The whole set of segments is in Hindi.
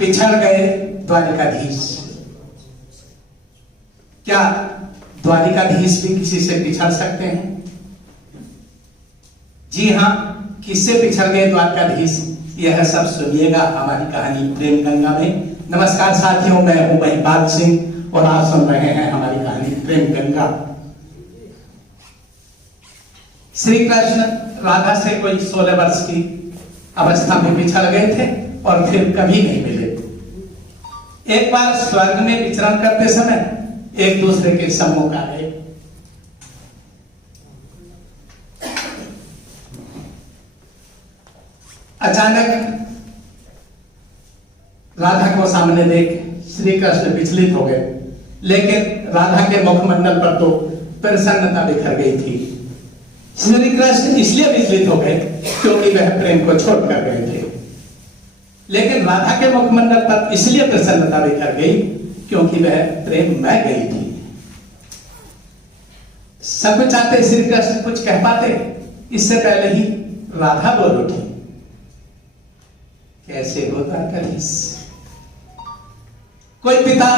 पिछड़ गए द्वारिकाधीश। क्या द्वारिकाधीश भी किसी से पिछड़ सकते हैं? जी हाँ, किससे पिछड़ गए द्वारकाधीश, यह सब सुनिएगा हमारी कहानी प्रेम गंगा में। नमस्कार साथियों, मैं हूं महिपाल सिंह और आप सुन रहे हैं हमारी कहानी प्रेम गंगा। श्री कृष्ण राधा से कोई 16 वर्ष की अवस्था में पिछड़ गए थे और फिर कभी नहीं मिले। एक बार स्वर्ग में विचरण करते समय एक दूसरे के सम्मुख आ गए। अचानक राधा को सामने देख श्री कृष्ण विचलित हो गए, लेकिन राधा के मुखमंडल पर तो प्रसन्नता बिखर गई थी। श्री कृष्ण इसलिए विचलित हो गए क्योंकि वह प्रेम को छोड़ कर गए थे, लेकिन राधा के मुखमंडल पर इसलिए प्रसन्नता बिखर गई क्योंकि वह प्रेम में गई थी। सब चाहते श्री कृष्ण कुछ कह पाते, इससे पहले ही राधा बोल उठी, कैसे हो द्वारकाधीश? कोई पिता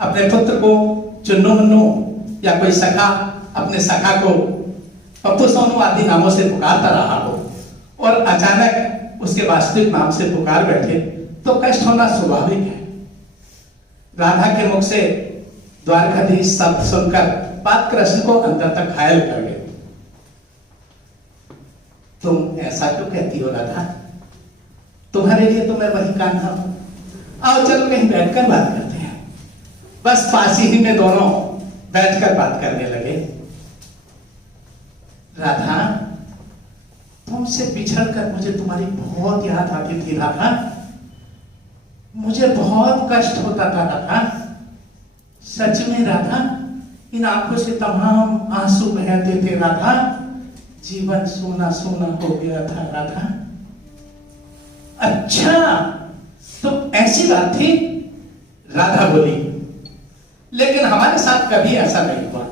अपने पुत्र को चुन्नू मुन्नू या कोई सखा अपने सखा को पप्पू सोनू आदि नामों से पुकारता रहा हो और अचानक उसके वास्तविक नाम से पुकार बैठे तो कष्ट होना स्वाभाविक है। राधा के मुख से द्वारकाधीश शब्द सुनकर बात कृष्ण को अंदर तक घायल कर गए। तुम ऐसा क्यों कहती हो राधा? तुम्हारे लिए तो मैं वही कान्हा हूं। आओ चलो कहीं बैठकर बात करते हैं। बस पास ही में दोनों बैठकर बात करने लगे। राधा, तुमसे बिछड़कर मुझे तुम्हारी बहुत याद आती थी राधा। मुझे बहुत कष्ट होता था राधा। सच में राधा, इन आंखों से तमाम आंसू बहते थे राधा। जीवन सूना सूना हो गया था राधा। अच्छा, तो ऐसी बात थी? राधा बोली, लेकिन हमारे साथ कभी ऐसा नहीं हुआ।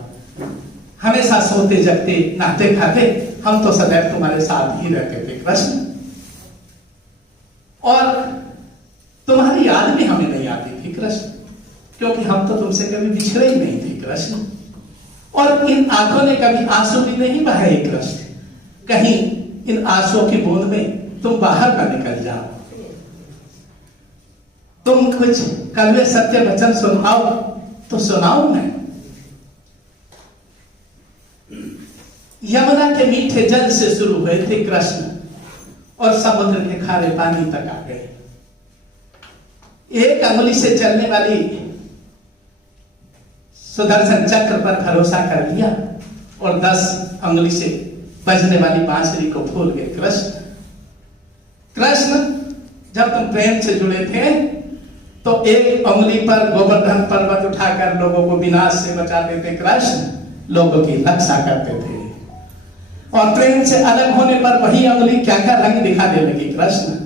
हमेशा सोते जगते नहाते खाते हम तो सदैव तुम्हारे साथ ही रहते थे कृष्ण, और तुम्हारी याद भी हमें नहीं आती थी कृष्ण, क्योंकि हम तो तुमसे कभी बिछड़े ही नहीं थे कृष्ण। और इन आंखों ने कभी आंसू भी नहीं बहाए कृष्ण। कहीं इन आंसुओं की बूंद में तुम बाहर ना निकल जाओ। तुम कुछ कड़वे सत्य वचन सुनाओ तो सुनाओ मैं। यमुना के मीठे जल से शुरू हुए थे कृष्ण और समुद्र के खारे पानी तक आ गए। एक अंगुली से चलने वाली सुदर्शन चक्र पर भरोसा कर लिया और 10 अंगुली से बजने वाली बांसुरी को भूल गए कृष्ण। कृष्ण, जब तुम प्रेम से जुड़े थे तो एक अंगुली पर गोवर्धन पर्वत उठाकर लोगों को विनाश से बचाते थे कृष्ण, लोगों की रक्षा करते थे। और प्रेम से अलग होने पर वही अंगुली क्या क्या रंग दिखाने लगी कृष्ण।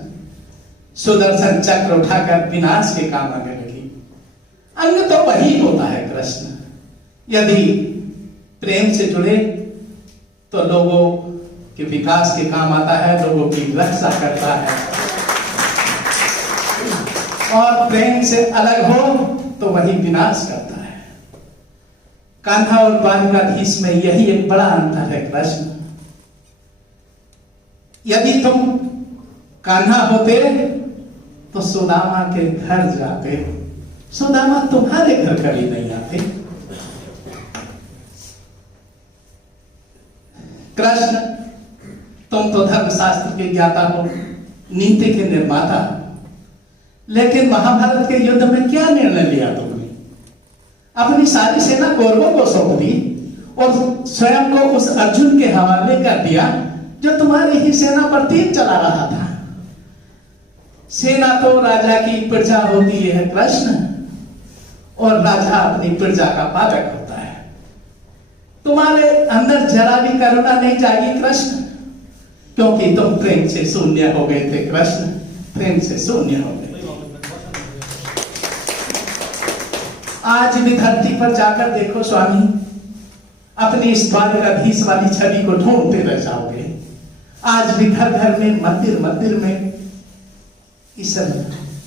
सुदर्शन चक्र उठाकर विनाश के काम आने लगी। अंग तो वही होता है कृष्ण। यदि प्रेम से जुड़े तो लोगों के विकास के काम आता है, लोगों की रक्षा करता है, और प्रेम से अलग हो तो वही विनाश करता है। कान्हा और द्वारकाधीश में यही एक बड़ा अंतर है कृष्ण। यदि तुम कान्हा होते तो सुदामा के घर जाते, सुदामा तुम्हारे घर कभी नहीं आते। कृष्ण, तुम तो धर्मशास्त्र के ज्ञाता हो, नीति के निर्माता, लेकिन महाभारत के युद्ध में क्या निर्णय लिया तुमने? अपनी सारी सेना कौरवों को सौंप दी और स्वयं को उस अर्जुन के हवाले कर दिया जो तुम्हारी ही सेना पर तीर चला रहा था। सेना तो राजा की प्रजा होती है कृष्ण, और राजा अपनी प्रजा का पालक होता है। तुम्हारे अंदर जरा भी करुणा नहीं जागी कृष्ण, क्योंकि तुम प्रेम से शून्य हो गए थे कृष्ण, प्रेम से शून्य हो गए। आज भी धरती पर जाकर देखो स्वामी, अपनी इस द्वारकाधीश वाली छवि को ढूंढते रह जाओगे। आज भी घर घर में, मंदिर मंदिर में इस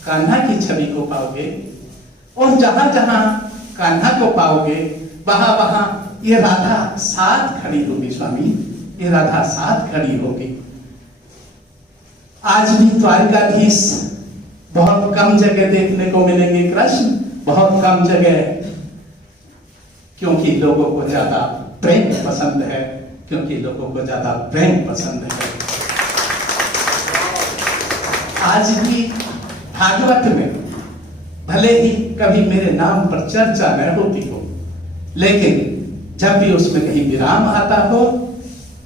कान्हा की छवि को पाओगे, और जहां जहां कान्हा को पाओगे वहां वहां ये राधा साथ खड़ी होगी। स्वामी, ये राधा साथ खड़ी होगी। आज भी द्वारकाधीश बहुत कम जगह देखने को मिलेंगे कृष्ण, बहुत कम जगह, क्योंकि लोगों को ज्यादा प्रेम पसंद है, क्योंकि लोगों को ज्यादा प्रेम पसंद है। आज भी भागवत में भले ही कभी मेरे नाम पर चर्चा न होती हो, लेकिन जब भी उसमें कहीं विराम आता हो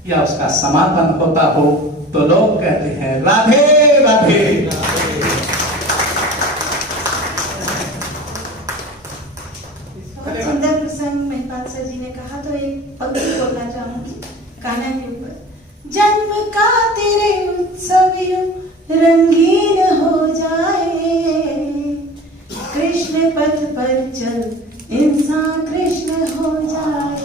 या उसका समापन होता हो तो लोग कहते हैं राधे राधे। बहुत सुंदर प्रसंग महिपाल सर जी ने कहा, तो एक पंक्ति बोलना चाहूंगी कान्हा के ऊपर। जन्म का तेरे उत्सव युग रंगीन हो जाए, कृष्ण पथ पर चल इंसान कृष्ण हो जाए।